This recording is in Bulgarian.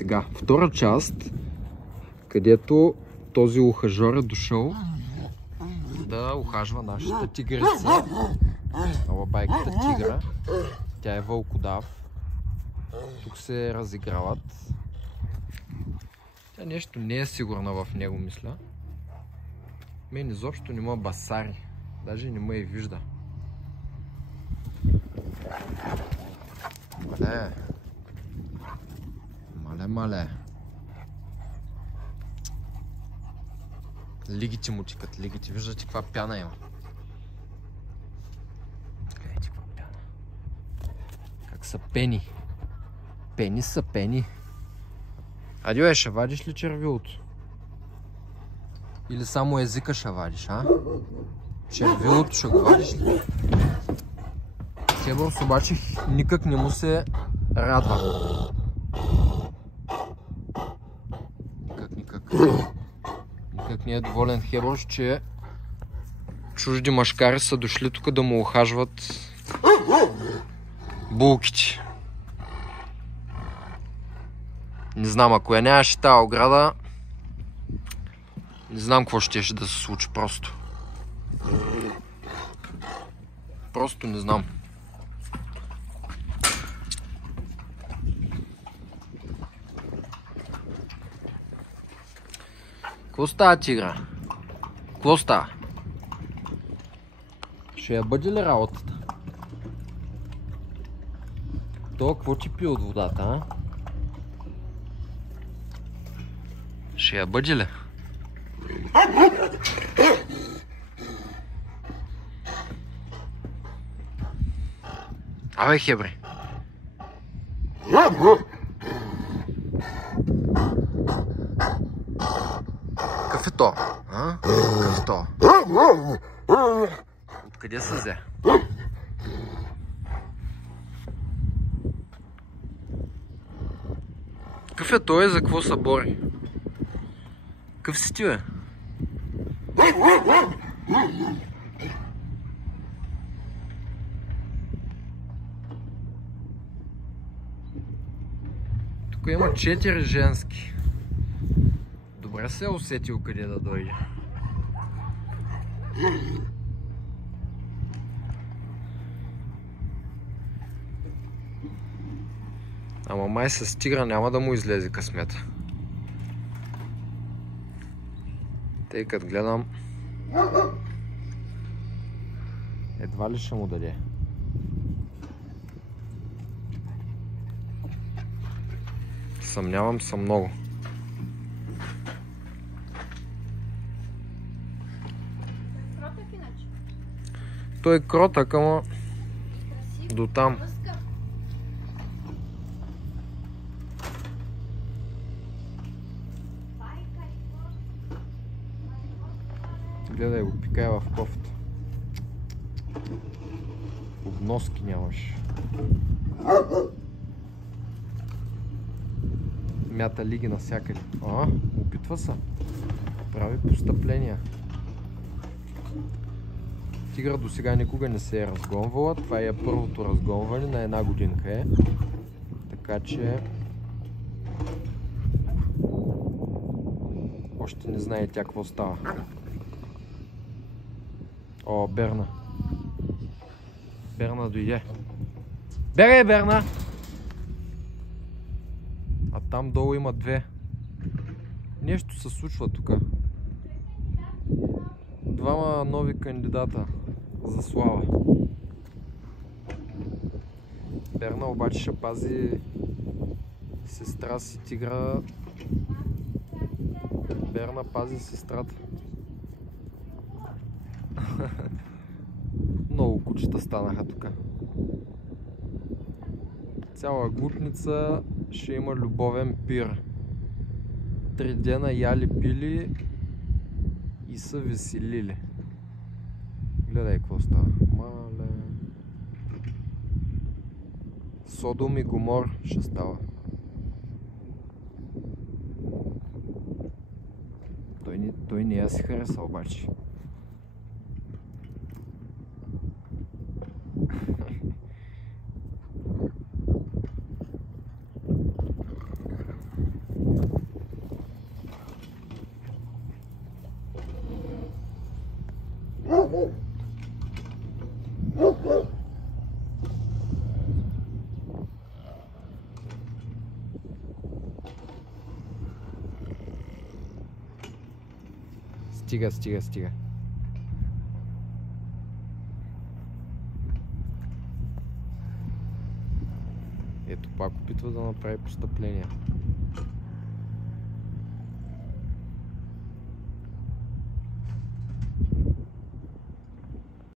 Сега, втора част, където този ухажор е дошъл да ухажва нашата тигрица, алабайката тигра. Тя е вълкодав. Тук се разиграват. Тя нещо не е сигурна в него, мисля. Мен изобщо не ме басари. Даже не ме и вижда. Мале. Лигите му тикат, лигите. Виждате каква пяна има. Гледайте каква пяна. Как са пени. Пени са пени. Адио, ще вадиш ли червилото? Или само езика ще вадиш, а? Червилото ще го вадиш ли? Хебърс обаче никак не му се радва. Никак не е доволен Хебърс, че чужди мъжкари са дошли тук да му ухажват булките. Не знам, ако я нямаше тази ограда, не знам какво ще да се случи просто. Просто не знам. Какво става, тигра? Какво става? Ще я бъде ли работата? То какво ти пи от водата, а? Ще я бъде ли? Абе, хебре! Какъв е то? А? Какъв е то? Откъде се взе? Какъв е той и за какво се бори? Какъв си ти, бе? Тук има 4 женски. Добре се е усетил къде да дойде. Ама май с тигра няма да му излезе късмета. Тъй като гледам, едва ли ще му даде. Съмнявам се много. Той е кротък, ама до там. Гледай го, пикае в кофта. Обноски нямаш. Мята лиги навсякъде. Опитва се. Прави постъпления. Тигра до сега никога не се е разгонвала. Това е първото разгонване на една годинка е. Така че още не знае тя какво става. О, Берна. Берна дойде. Бегай, Берна! А там долу има две. Нещо се случва тук. Двама нови кандидата за слава. Берна обаче ще пази сестра си тигра. Берна пази сестрата. Много кучета станаха тук. Цяла глутница ще има любовен пир. 3 дена яли пили и са веселили. Гледай какво става. Мале. Содом и Гомор ще става. Той не я си хареса обаче. Стига, стига, стига. Ето пак опитва да направи постъпление.